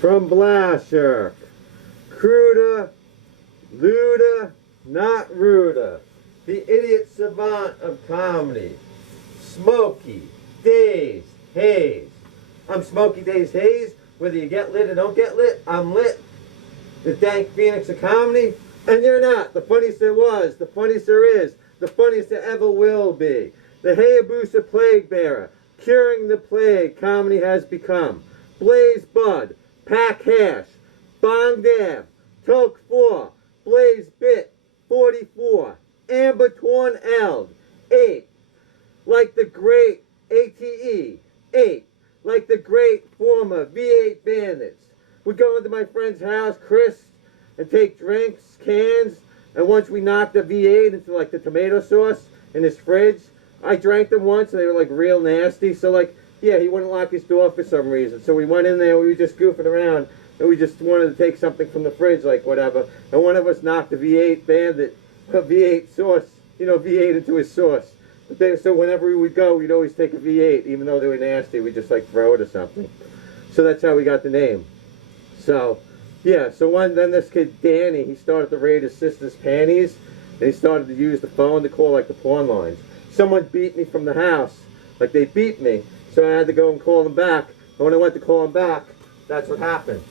from Blasher, Cruda, Luda, not Ruda, the idiot savant of comedy, Smokey Daze Haze. I'm Smokey Daze Haze. Whether you get lit or don't get lit, I'm lit. The Dank Phoenix of comedy, and you're not. The funniest there was, the funniest there is, the funniest there ever will be. The Hayabusa plague bearer, curing the plague comedy has become. Blaze Bud, Pack Hash, Bong Dab, Toke 4, Blaze Bit, 44, Amber Torn Eld, 8, like the great ATE, 8, like the great former V8 bandits. We'd go into my friend's house, Chris, and take drinks, cans, and once we knocked the V8 into like the tomato sauce in his fridge, I drank them once and they were like real nasty, so like, yeah, he wouldn't lock his door for some reason. So we went in there, we were just goofing around, and we just wanted to take something from the fridge, like whatever, and one of us knocked the V8 bandit, V8 sauce, you know, V8 into his sauce. But they, so whenever we would go, we'd always take a V8, even though they were nasty, we'd just like throw it or something. So that's how we got the name. So, yeah, so then this kid, Danny, he started to raid his sister's panties, and he started to use the phone to call like the porn lines. Someone beat me from the house, like they beat me, so I had to go and call them back. And when I went to call them back, that's what happened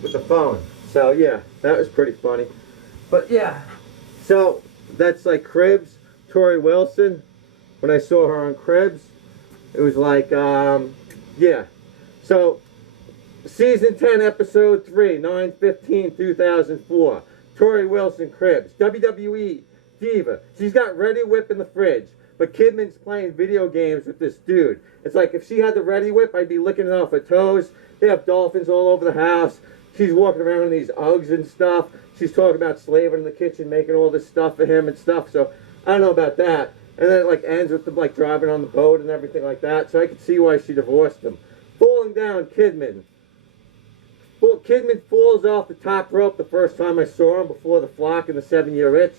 with the phone. So yeah, that was pretty funny. But yeah, so that's like Cribs, Tori Wilson. When I saw her on Cribs, it was like, yeah. So season 10, episode 3, 9/15/2004. Tori Wilson, Cribs, WWE diva. She's got Ready Whip in the fridge, but Kidman's playing video games with this dude. It's like if she had the Ready Whip, I'd be licking it off her toes. They have dolphins all over the house. She's walking around in these Uggs and stuff. She's talking about slaving in the kitchen, making all this stuff for him and stuff. So I don't know about that. And then it like ends with them like driving on the boat and everything like that. So I could see why she divorced him. Falling down, Kidman. Well, Kidman falls off the top rope the first time I saw him before the flock and the 7-year itch.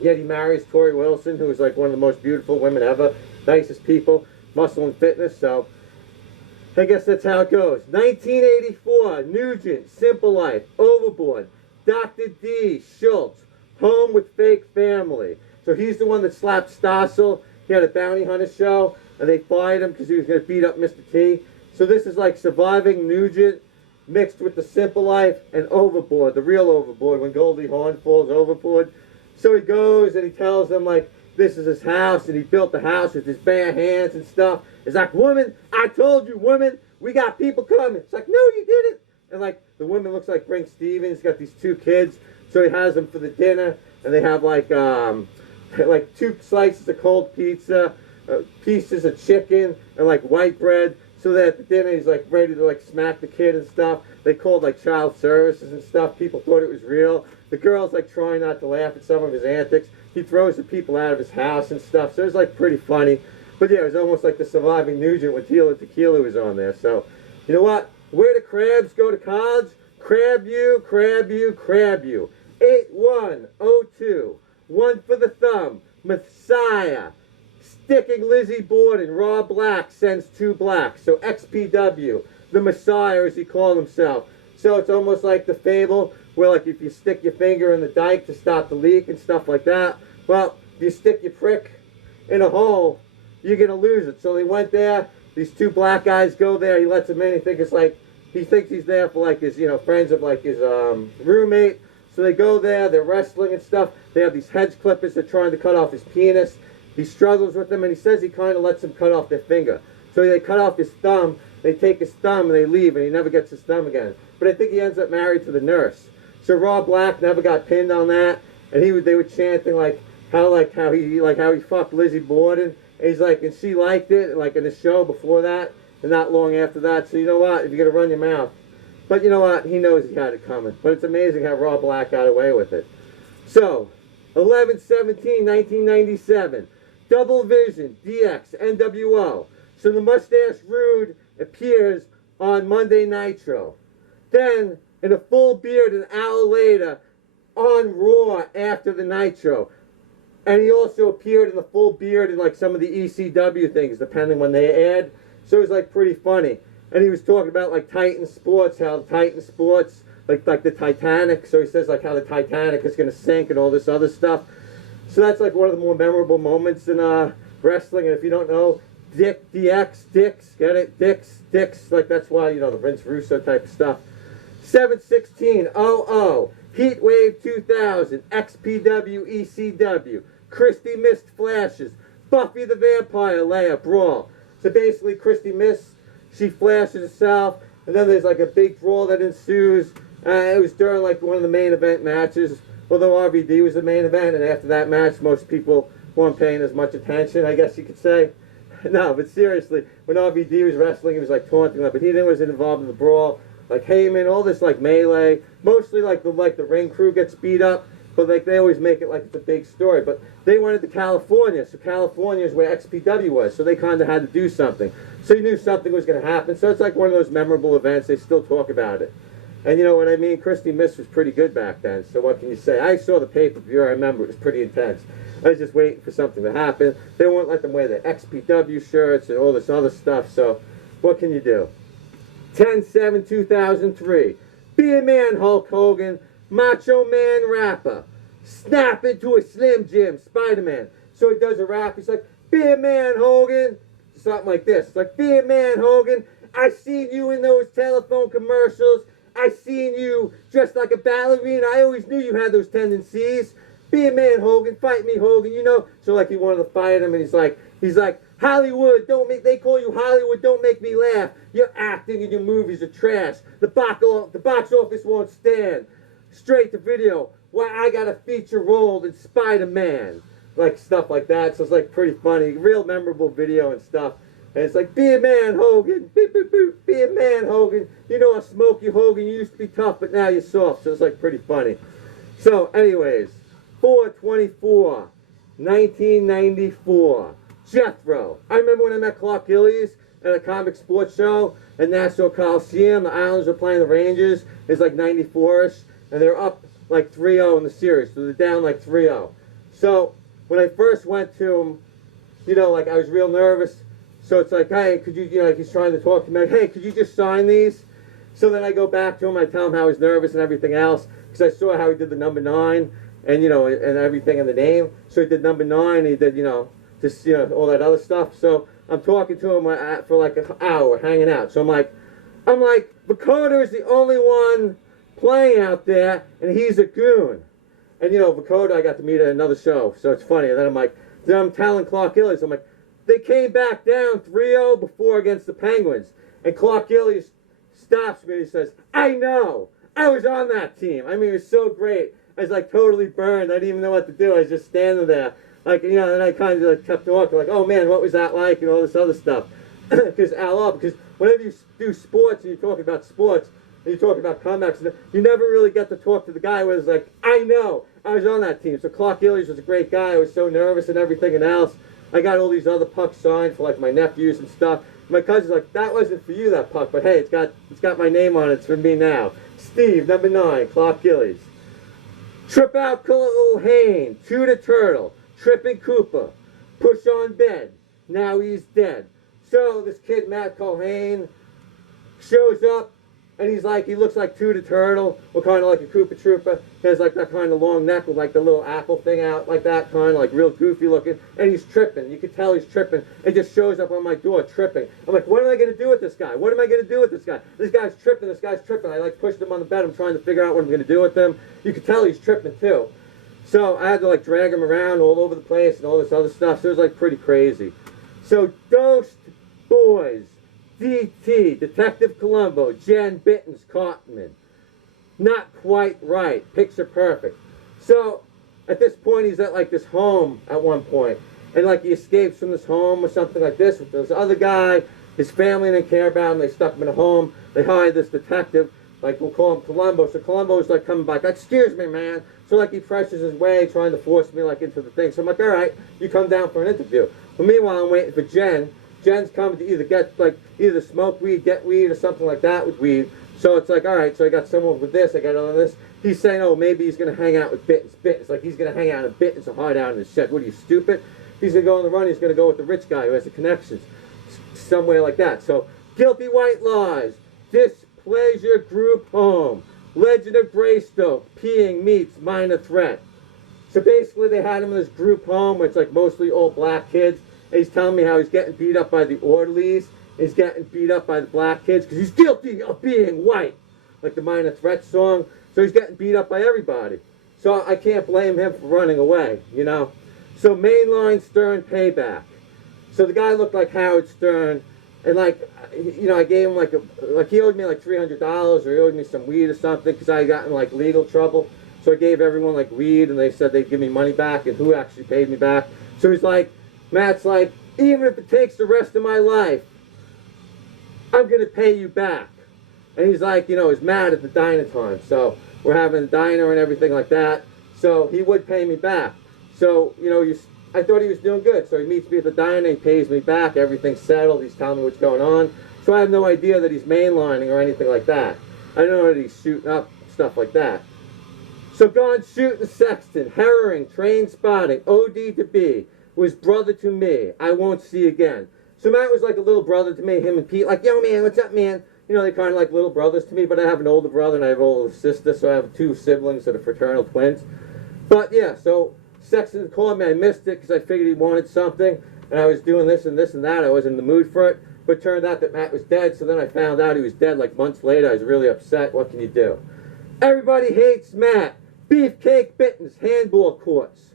Yet he marries Tori Wilson, who is like one of the most beautiful women ever, nicest people, muscle and fitness, so I guess that's how it goes. 1984, Nugent, Simple Life, Overboard, Dr. D, Schultz, Home with Fake Family. So he's the one that slapped Stossel. He had a bounty hunter show, and they fired him because he was going to beat up Mr. T. So this is like Surviving Nugent mixed with the Simple Life and Overboard, the real Overboard, when Goldie Hawn falls overboard. So he goes and he tells them like this is his house and he built the house with his bare hands and stuff. It's like, woman, I told you, woman, we got people coming. It's like, no, you didn't. And like the woman looks like Brink Stevens, got these 2 kids. So he has them for the dinner and they have like 2 slices of cold pizza, pieces of chicken and like white bread. So that at the dinner he's like ready to like smack the kid and stuff. They called like child services and stuff. People thought it was real. The girl's like trying not to laugh at some of his antics. He throws the people out of his house and stuff. So it was like pretty funny. But yeah, it was almost like the Surviving Nugent when Tila Tequila was on there. So, you know what? Where do crabs go to college? Crab you, crab you, crab you. 8102. 1 for the thumb. Messiah. Sticking Lizzie Borden. Raw Black sends 2 blacks. So XPW. The Messiah, as he called himself. So it's almost like the fable where like if you stick your finger in the dike to stop the leak and stuff like that, well, if you stick your prick in a hole, you're going to lose it. So they went there. These 2 black guys go there. He lets them in. He thinks he's there for like his, you know, friends of like his roommate. So they go there. They're wrestling and stuff. They have these hedge clippers. They're trying to cut off his penis. He struggles with them, and he says he kind of lets them cut off their finger. So they cut off his thumb. They take his thumb and they leave, and he never gets his thumb again. But I think he ends up married to the nurse. So Raw Black never got pinned on that, and they were chanting like how he fucked Lizzie Borden. And he's like, and she liked it, like in the show before that, and not long after that. So you know what? If you're gonna run your mouth, but you know what? He knows he had it coming. But it's amazing how Raw Black got away with it. So 11/17/1997, Double Vision, DX, NWO. So the Mustache Rude appears on Monday Nitro. Then, in a full beard an hour later, on Raw after the Nitro. And he also appeared in the full beard in like some of the ECW things, depending when they add. So it was like pretty funny. And he was talking about like Titan Sports, how Titan Sports, like the Titanic. So he says like how the Titanic is going to sink and all this other stuff. So that's like one of the more memorable moments in wrestling. And if you don't know, Dix, get it? Dix, like that's why, you know, the Vince Russo type of stuff. 716-00, Heat Wave 2000, XPW, ECW, Christy Mist Flashes, Buffy the Vampire Slayer Brawl. So basically Christy Mist, she flashes herself, and then there's like a big brawl that ensues. It was during like one of the main event matches, although RVD was the main event, and after that match most people weren't paying as much attention, I guess you could say. No, but seriously, when RVD was wrestling, he was like taunting them, but he wasn't involved in the brawl. Like Heyman, all this like melee, mostly like the ring crew gets beat up, but like they always make it like it's a big story. But they went into California, so California is where XPW was, so they kind of had to do something. So you knew something was going to happen. So it's like one of those memorable events. They still talk about it. And you know what I mean? Christy Mist was pretty good back then. So what can you say? I saw the pay-per-view. I remember it was pretty intense. I was just waiting for something to happen. They won't let them wear their XPW shirts and all this other stuff. So what can you do? 10/7/2003. Be a man, Hulk Hogan. Macho Man rapper. Snap into a Slim Jim, Spider-Man. So he does a rap. He's like, be a man, Hogan. Something like this. It's like, be a man, Hogan. I seen you in those telephone commercials. I seen you dressed like a ballerina. I always knew you had those tendencies. Be a man, Hogan. Fight me, Hogan. You know. So like he wanted to fight him, and he's like, Hollywood, they call you Hollywood, don't make me laugh. Your acting and your movies are trash. The box office won't stand. Straight to video. Why I got a feature role in Spider-Man. Like stuff like that. So it's like pretty funny. Real memorable video and stuff. And it's like, be a man, Hogan. Beep, beep, beep. Be a man, Hogan. You know, Smokey Hogan, you used to be tough, but now you're soft. So it's like pretty funny. So anyways, 4/24, 1994. Jethro. I remember when I met Clark Gillies at a comic sports show at Nassau Coliseum. The Islanders were playing the Rangers. It's like 94-ish. And they're up like 3-0 in the series. So they're down like 3-0. So when I first went to him, you know, like I was real nervous. So it's like, hey, could you know, like he's trying to talk to me. Like, hey, could you just sign these? So then I go back to him. I tell him how he's nervous and everything else. Because I saw how he did the number 9 and, you know, and everything in the name. So he did number 9. He did, you know, just, you know, all that other stuff. So I'm talking to him for like an hour, hanging out. So I'm like, Vokoda is the only one playing out there, and he's a goon. And, you know, Vokoda I got to meet at another show, so it's funny. And then I'm telling Clark Gillies, I'm like, they came back down 3-0 before against the Penguins. And Clark Gillies stops me and he says, I know. I was on that team. I mean, it was so great. I was like totally burned. I didn't even know what to do. I was just standing there. Like, you know, and I kind of like kept talking, like, oh man, what was that like, and all this other stuff. Because whenever you do sports and you talk about sports, and you talk about comebacks, you never really get to talk to the guy where it's like, I know, I was on that team. So Clark Gillies was a great guy. I was so nervous and everything and else. I got all these other pucks signed for like my nephews and stuff. My cousin's like, that wasn't for you, that puck, but hey, it's got my name on it. It's for me now. Steve, number 9, Clark Gillies. Trip out Culhane, Chew the Turtle. Tripping Cooper, push on bed, now he's dead. So this kid, Matt Culhane, shows up, and he's like, he looks like Chew the Turtle, or kind of like a Koopa Trooper. He has like that kind of long neck with like the little apple thing out like that, kind of like real goofy looking, and he's tripping. You can tell he's tripping, and just shows up on my door tripping. I'm like, what am I going to do with this guy? What am I going to do with this guy? This guy's tripping. I like pushed him on the bed. I'm trying to figure out what I'm going to do with him. You can tell he's tripping too. So I had to like drag him around all over the place and all this other stuff. So it was like pretty crazy. So Ghost Boys, DT, Detective Columbo, Jen Bittens, Cartman. Not quite right. Picture perfect. So at this point he's at like this home at one point. And like he escapes from this home or something like this with this other guy. His family didn't care about him. They stuck him in a home. They hired this detective. Like we'll call him Columbo. So Columbo's like coming back. Excuse me, man. So like he presses his way, trying to force me like into the thing. So I'm like, all right, you come down for an interview. But meanwhile, I'm waiting for Jen. Jen's coming to either smoke weed, get weed, or something like that with weed. So it's like, all right, so I got someone with this, I got all this. He's saying, oh, maybe he's going to hang out with Bittens. Like he's going to hang out in Bittens and hide out in his shed. What are you, stupid? He's going to go on the run. He's going to go with the rich guy who has the connections somewhere like that. So Guilty White Lies, Displeasure Group Home, Legend of Greystoke, Peeing Meets Minor Threat. So basically they had him in this group home where it's like mostly all black kids. And he's telling me how he's getting beat up by the orderlies. He's getting beat up by the black kids because he's guilty of being white. Like the Minor Threat song. So he's getting beat up by everybody. So I can't blame him for running away, you know. So mainline Stern payback. So the guy looked like Howard Stern. And like, you know, I gave him like he owed me like $300 or he owed me some weed or something because I got in like legal trouble. So I gave everyone like weed and they said they'd give me money back and who actually paid me back. So he's like, Matt's like, even if it takes the rest of my life, I'm going to pay you back. And he's like, you know, he's mad at the diner time. So we're having a diner and everything like that. So he would pay me back. So, you know, I thought he was doing good. So he meets me at the diner, he pays me back, everything's settled, he's telling me what's going on. So I have no idea that he's mainlining or anything like that. I don't know that he's shooting up, stuff like that. So gone shooting Sexton, Herring, Train Spotting, OD to B, was brother to me, I won't see again. So Matt was like a little brother to me, him and Pete, like, yo man, what's up man? You know, they're kind of like little brothers to me, but I have an older brother and I have an older sister, so I have two siblings that are fraternal twins. But yeah, so Sexton called me, I missed it because I figured he wanted something, and I was doing this and that, I wasn't in the mood for it, but it turned out that Matt was dead, so then I found out he was dead like months later, I was really upset, what can you do? Everybody hates Matt. Beefcake Bittens, handball courts.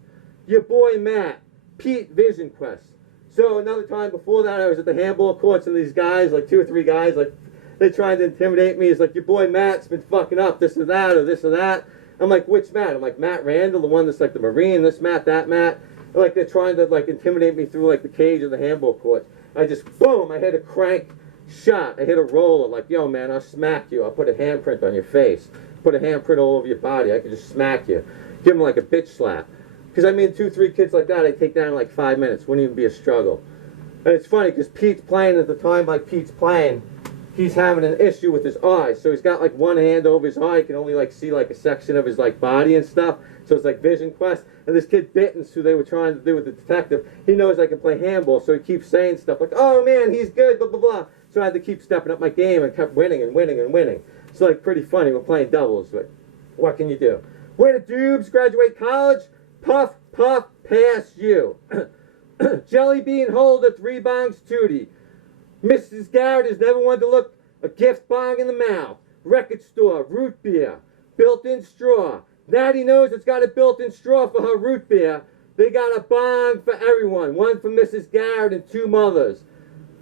Your boy Matt, Pete Vision Quest. So another time before that, I was at the handball courts and these guys, like 2 or 3 guys, like they tried to intimidate me. It's like, your boy Matt's been fucking up this or that or this or that. I'm like, which Matt? I'm like, Matt Randall, the one that's like the Marine, this Matt, that Matt. And like they're trying to like intimidate me through like the cage of the handball courts. I just, boom, I hit a crank shot. I hit a roller, like, yo man, I'll smack you. I'll put a handprint on your face. Put a handprint all over your body. I could just smack you. Give him like a bitch slap. Because I mean, 2, 3 kids like that, I take down in like 5 minutes. Wouldn't even be a struggle. And it's funny because Pete's playing at the time, like Pete's playing, he's having an issue with his eye. So he's got like one hand over his eye. He can only like see like a section of his like body and stuff. So it's like Vision Quest. And this kid Bittens, who they were trying to do with the detective, he knows I can play handball. So he keeps saying stuff like, oh man, he's good, blah, blah, blah. So I had to keep stepping up my game and kept winning and winning and winning. It's like pretty funny. We're playing doubles, but what can you do? Where the Dubes graduate college? Puff, puff, pass you. Jelly bean holder, 3 bongs, tootie. Mrs. Garrett has never wanted to look a gift bong in the mouth. Record store, root beer, built-in straw. Natty knows it's got a built-in straw for her root beer. They got a bong for everyone. 1 for Mrs. Garrett and 2 mothers.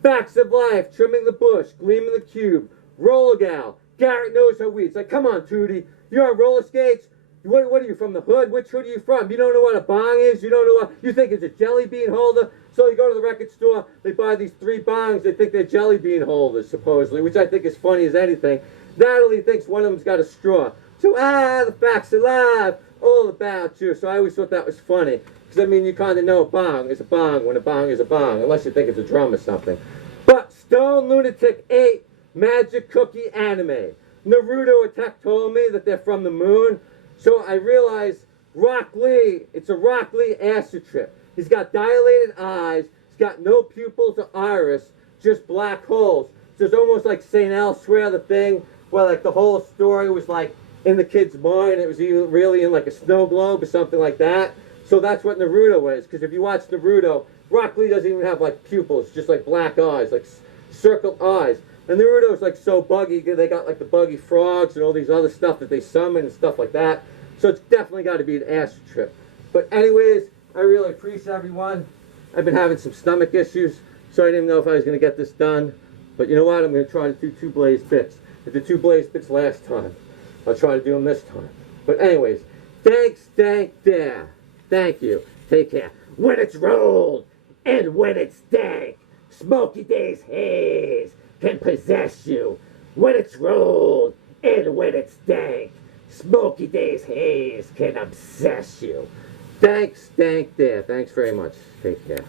Facts of life, trimming the bush, gleaming the cube. Roller gal. Garrett knows her weeds. Like, come on, Tootie. You're on roller skates? What are you, from the hood? Which hood are you from? You don't know what a bong is? You don't know what... You think it's a jelly bean holder? So you go to the record store, they buy these 3 bongs, they think they're jelly bean holders, supposedly, which I think is funny as anything. Natalie thinks one of them's got a straw. So, the facts are live, all about you. So I always thought that was funny. Because, I mean, you kind of know a bong is a bong when a bong is a bong, unless you think it's a drum or something. But Stone Lunatic 8, Magic Cookie Anime. Naruto Attack told me that they're from the moon. So I realized Rock Lee, it's a Rock Lee acid trip. He's got dilated eyes, he's got no pupils or iris, just black holes. So it's almost like St. Elsewhere, the thing, where like the whole story was like in the kid's mind, it was even really in like a snow globe or something like that. So that's what Naruto is, because if you watch Naruto, Rock Lee doesn't even have like pupils, just like black eyes, like circled eyes. And Naruto's like so buggy, they got like the buggy frogs and all these other stuff that they summon and stuff like that. So it's definitely got to be an acid trip. But anyways, I really appreciate everyone. I've been having some stomach issues, so I didn't know if I was going to get this done. But you know what? I'm going to try to do 2 blaze bits. I did 2 blaze bits last time. I'll try to do them this time. But anyways, thanks, Dank, there. Thank you. Take care. When it's rolled and when it's dank, Smokey Daze Haze can possess you. When it's rolled and when it's dank, Smokey Daze Haze can obsess you. Thanks, Dank there. Thanks very much. Take care.